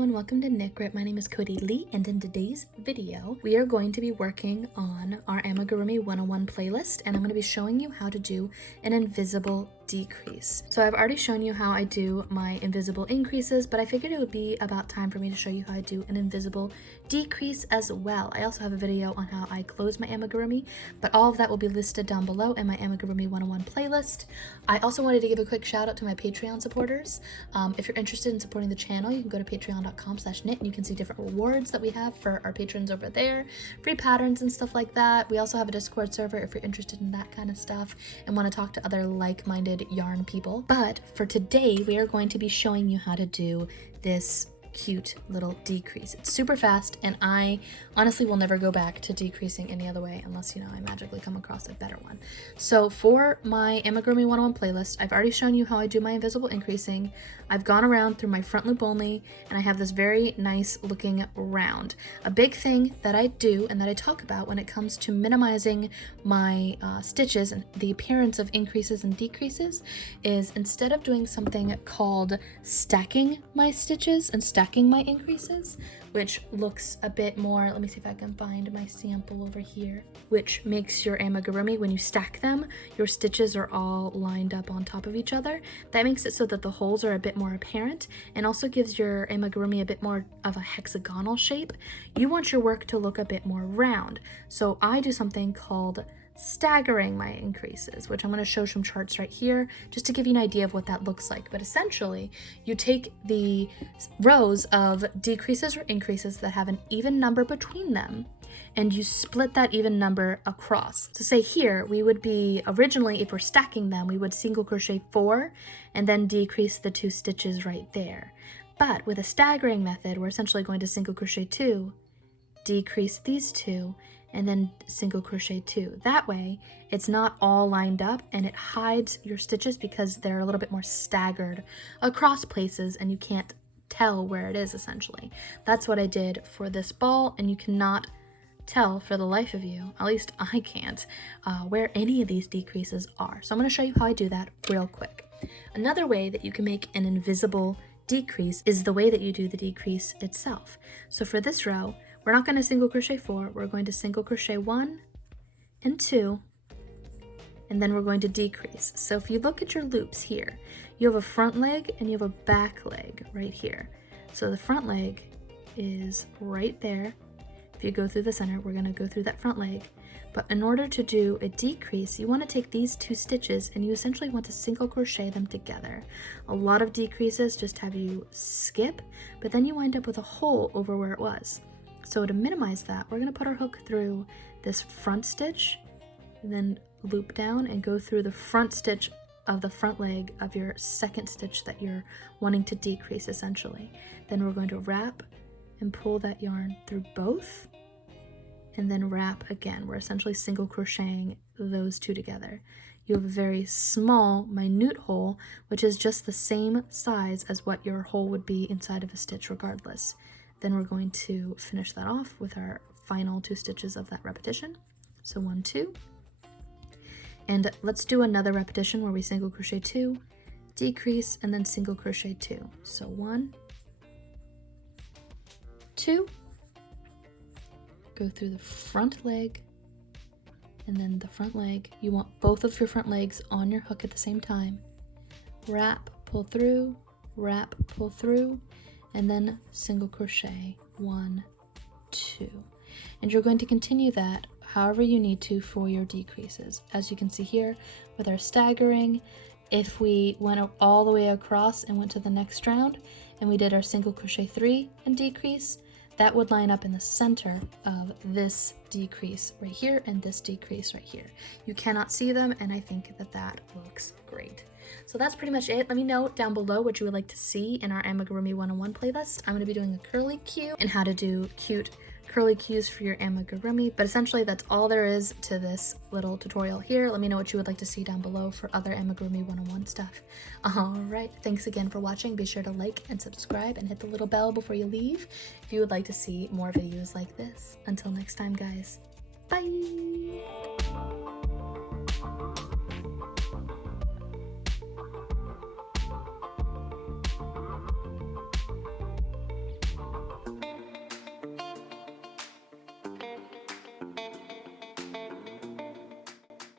Hello and welcome to Knit Grit. My name is Cody Lee, and in today's video we are going to be working on our Amigurumi 101 playlist, and I'm going to be showing you how to do an invisible decrease. So I've already shown you how I do my invisible increases, but I figured it would be about time for me to show you how I do an invisible decrease as well. I also have a video on how I close my amigurumi, but all of that will be listed down below in my Amigurumi 101 playlist. I also wanted to give a quick shout out to my Patreon supporters. If you're interested in supporting the channel, you can go to patreon.com/knit and you can see different rewards that we have for our patrons over there, free patterns and stuff like that. We also have a Discord server if you're interested in that kind of stuff and want to talk to other like-minded yarn people. But for today, we are going to be showing you how to do this cute little decrease. It's super fast, and I honestly will never go back to decreasing any other way unless, I magically come across a better one. So for my Amigurumi 101 playlist, I've already shown you how I do my invisible increasing. I've gone around through my front loop only, and I have this very nice looking round. A big thing that I do and that I talk about when it comes to minimizing my stitches and the appearance of increases and decreases is, instead of doing something called stacking my stitches and stacking my increases, which looks a bit more, let me see if I can find my sample over here, which makes your amigurumi, when you stack them, your stitches are all lined up on top of each other. That makes it so that the holes are a bit more apparent and also gives your amigurumi a bit more of a hexagonal shape. You want your work to look a bit more round. So I do something called staggering my increases, which I'm going to show some charts right here just to give you an idea of what that looks like. But essentially, you take the rows of decreases or increases that have an even number between them, and you split that even number across. So say here, we would be originally, if we're stacking them, we would single crochet 4 and then decrease the 2 stitches right there. But with a staggering method, we're essentially going to single crochet 2, decrease these 2, and then single crochet 2. That way, it's not all lined up and it hides your stitches because they're a little bit more staggered across places and you can't tell where it is essentially. That's what I did for this ball, and you cannot tell for the life of you, at least I can't, where any of these decreases are. So I'm going to show you how I do that real quick. Another way that you can make an invisible decrease is the way that you do the decrease itself. So for this row, we're not going to single crochet 4, we're going to single crochet 1 and 2, and then we're going to decrease. So if you look at your loops here, you have a front leg and you have a back leg right here. So the front leg is right there. If you go through the center, we're going to go through that front leg. But in order to do a decrease, you want to take these 2 stitches and you essentially want to single crochet them together. A lot of decreases just have you skip, but then you wind up with a hole over where it was. So to minimize that, we're going to put our hook through this front stitch, and then loop down and go through the front stitch of the front leg of your second stitch that you're wanting to decrease essentially. Then we're going to wrap and pull that yarn through both, and then wrap again. We're essentially single crocheting those 2 together. You have a very small, minute hole, which is just the same size as what your hole would be inside of a stitch regardless. Then we're going to finish that off with our final 2 stitches of that repetition. So 1, 2. And let's do another repetition where we single crochet 2, decrease, and then single crochet 2. So 1, 2, go through the front leg, and then the front leg. You want both of your front legs on your hook at the same time. Wrap, pull through, wrap, pull through, and then single crochet 1, 2. And you're going to continue that however you need to for your decreases. As you can see here with our staggering, if we went all the way across and went to the next round and we did our single crochet 3 and decrease, that would line up in the center of this decrease right here and this decrease right here. You cannot see them, and I think that that looks great. So that's pretty much it. Let me know down below what you would like to see in our Amigurumi 101 playlist. I'm going to be doing a curly Q and how to do cute curly cues for your amigurumi, but essentially that's all there is to this little tutorial here. Let me know what you would like to see down below for other Amigurumi 101 stuff. Alright, thanks again for watching. Be sure to like and subscribe and hit the little bell before you leave if you would like to see more videos like this. Until next time, guys. Bye!